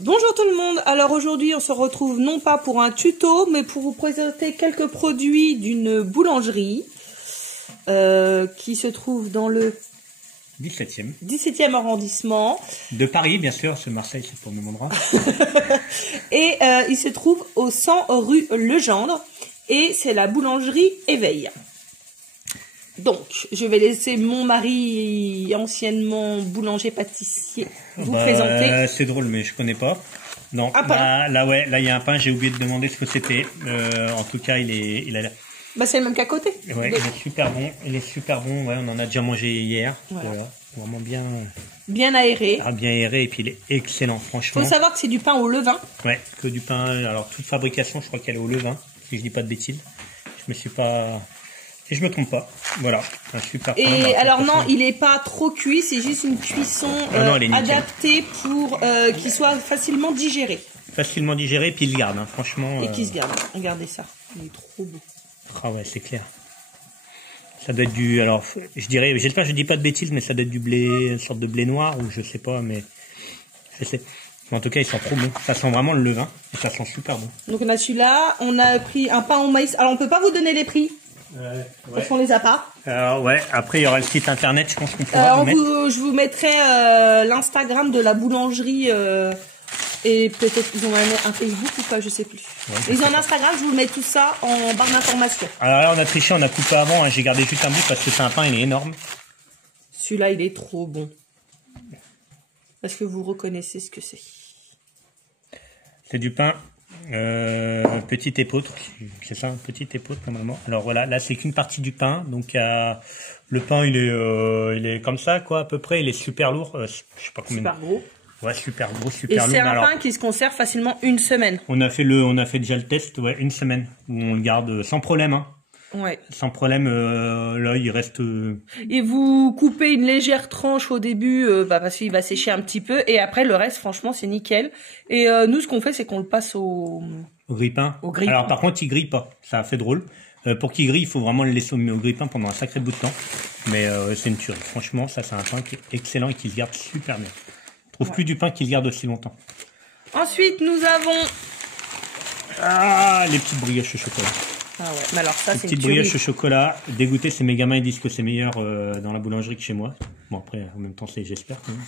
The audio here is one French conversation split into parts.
Bonjour tout le monde, alors aujourd'hui on se retrouve non pas pour un tuto mais pour vous présenter quelques produits d'une boulangerie qui se trouve dans le 17e arrondissement. De Paris bien sûr, c'est Marseille, c'est pour le même endroit. Et il se trouve au 100 rue Legendre et c'est la boulangerie Éveil. Donc, je vais laisser mon mari, anciennement boulanger-pâtissier, vous présenter. C'est drôle, mais je connais pas. Non, là, il y a un pain, j'ai oublié de demander ce que c'était. En tout cas, il a l'air... Bah, c'est le même qu'à côté. Ouais, il est super bon. Il est super bon. Ouais, on en a déjà mangé hier. Voilà. Vraiment bien... Bien aéré. Ah, bien aéré, et puis il est excellent, franchement. Faut savoir que c'est du pain au levain. Ouais, que du pain. Alors, toute fabrication, je crois qu'elle est au levain, si je dis pas de bêtises. Je me suis pas... Si je me trompe pas, voilà, un super pain. Et alors non, il est pas trop cuit, c'est juste une cuisson adaptée pour qu'il soit facilement digéré. Facilement digéré, puis il se garde, hein, franchement. Et qui se garde, regardez ça, il est trop beau. Ah ouais, c'est clair. Ça doit être du, alors, je dirais, j'espère que je dis pas de bêtises, mais ça doit être du blé, une sorte de blé noir, ou je sais pas, mais je sais. En tout cas, il sent trop bon. Ça sent vraiment le levain, et ça sent super bon. Donc on a celui-là, on a pris un pain au maïs. Alors on peut pas vous donner les prix. Parce qu'on les a pas. Ouais, après il y aura le site internet, je pense qu'on pourra je vous mettrai l'Instagram de la boulangerie et peut-être qu'ils ont un Facebook ou pas, je sais plus. Ouais, ils ont un Instagram, je vous mets tout ça en barre d'informations. Alors là on a triché, on a coupé avant, hein. J'ai gardé juste un bout parce que c'est un pain, il est énorme. Celui-là il est trop bon. Est-ce que vous reconnaissez ce que c'est? C'est du pain petit épeautre, c'est ça, petit épeautre normalement. Alors voilà, là c'est qu'une partie du pain, donc le pain il est comme ça quoi à peu près, il est super lourd, je sais pas combien. Super gros. Ouais, super gros, super lourd. Et c'est un pain qui se conserve facilement une semaine. On a fait déjà le test, ouais, une semaine où on le garde sans problème, hein. Ouais. Sans problème, là il reste. Et vous coupez une légère tranche au début, parce qu'il va sécher un petit peu, et après le reste, franchement, c'est nickel. Et nous, ce qu'on fait, c'est qu'on le passe au grille-pain. Alors par contre, il grille pas. Ça a fait drôle. Pour qu'il grille, il faut vraiment le laisser au grille-pain pendant un sacré bout de temps. Mais c'est une tuerie. Franchement, ça c'est un pain qui est excellent et qui se garde super bien. Je trouve plus du pain qui se garde aussi longtemps. Ensuite, nous avons les petites brioches au chocolat. Ah ouais, mais alors ça, c'est une petite brioche au chocolat. Dégoûté, c'est mes gamins, ils disent que c'est meilleur dans la boulangerie que chez moi. Bon, après, en même temps, c'est j'espère quand même.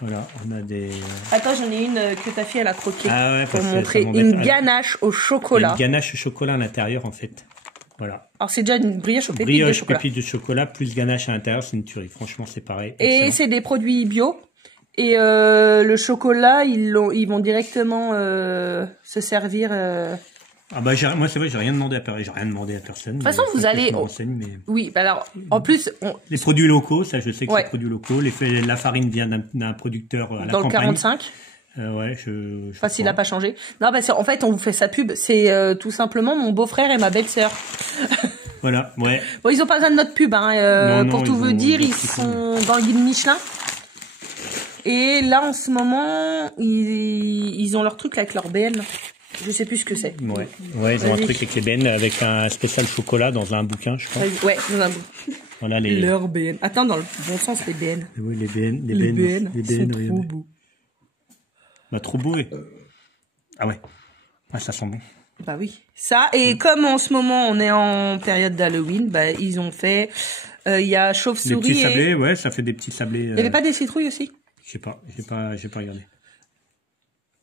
Voilà, on a des... Attends, j'en ai une que ta fille, elle a croquée. Ah ouais, pour montrer une ganache au chocolat. Une ganache au chocolat à l'intérieur, en fait. Voilà. Alors, c'est déjà une brioche aux pépites de chocolat. Pépites de chocolat, plus ganache à l'intérieur, c'est une tuerie. Franchement, c'est pareil. Et c'est des produits bio. Et le chocolat, ils vont directement se servir... Ah bah moi c'est vrai, j'ai rien demandé à personne. De toute façon, vous allez... Oui, bah alors, en plus... Les produits locaux, ça je sais que c'est des produits locaux. La farine vient d'un producteur à la campagne. Dans le 45. Ouais, Facile à pas changer. Non, bah en fait, on vous fait sa pub. C'est tout simplement mon beau-frère et ma belle-sœur. Voilà, ouais. Bon, ils ont pas besoin de notre pub, hein. Pour tout vous dire, ils sont dans le guide Michelin. Et là, en ce moment, ils ont leur truc avec leur BN. Je sais plus ce que c'est. Ouais, ils ont un truc avec les BN, avec un spécial chocolat dans un bouquin, je crois. Ouais, dans un bouquin. Voilà leur BN. Attends, dans le bon sens, les BN. Oui, les BN. Les BN sont trop beaux. Bah, trop beau, oui. Ah ouais. Ah, ça sent bon. Bah oui. Ça, et comme en ce moment, on est en période d'Halloween, bah, ils ont fait, il y a chauve-souris. Des petits sablés, ouais, ça fait des petits sablés. Il y avait pas des citrouilles aussi? Je sais pas, j'ai pas regardé.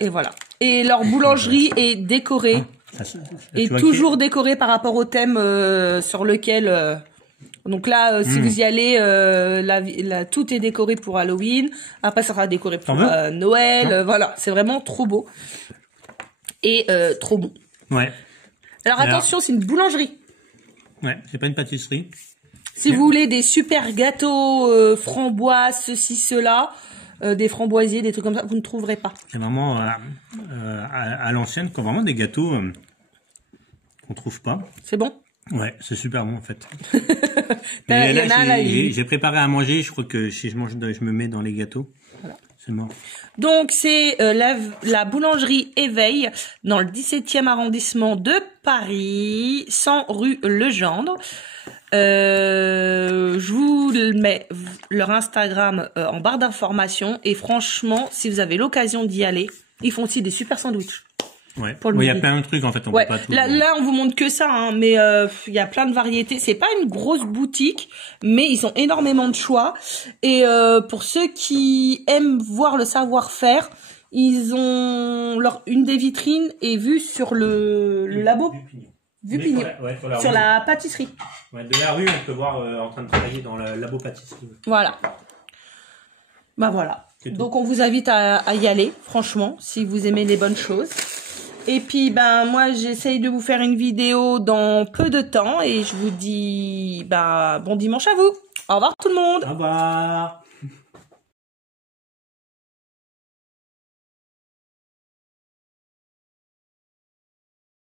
Et voilà. Et leur boulangerie est décorée. Et toujours décorée par rapport au thème sur lequel... Donc là, si vous y allez, tout est décoré pour Halloween. Après, ça sera décoré pour Noël. Voilà, c'est vraiment trop beau. Et trop bon. Ouais. Alors attention, c'est une boulangerie. Ouais, c'est pas une pâtisserie. Si vous voulez des super gâteaux framboises, ceci, cela... des framboisiers, des trucs comme ça, vous ne trouverez pas. C'est vraiment à l'ancienne, quoi, vraiment des gâteaux qu'on trouve pas. C'est bon? Ouais, c'est super bon en fait. J'ai préparé à manger, je crois que si je mange, je me mets dans les gâteaux. Voilà. C'est mort. Donc c'est la boulangerie Éveil dans le 17e arrondissement de Paris, 100 rue Legendre. Je vous mets leur Instagram en barre d'information. Et franchement, si vous avez l'occasion d'y aller, ils font aussi des super sandwichs. Ouais. Il y a plein de trucs en fait. On peut pas tout, là, on vous montre que ça, hein, mais il y a plein de variétés. C'est pas une grosse boutique, mais ils ont énormément de choix. Et pour ceux qui aiment voir le savoir-faire, ils ont une des vitrines est vue sur le labo. Vue Pignon. Sur la pâtisserie. Ouais, de la rue, on peut voir en train de travailler dans le labo pâtisserie. Voilà. Bah voilà. Donc on vous invite à y aller, franchement, si vous aimez les bonnes choses. Et puis ben moi j'essaye de vous faire une vidéo dans peu de temps et je vous dis bon dimanche à vous. Au revoir tout le monde. Au revoir.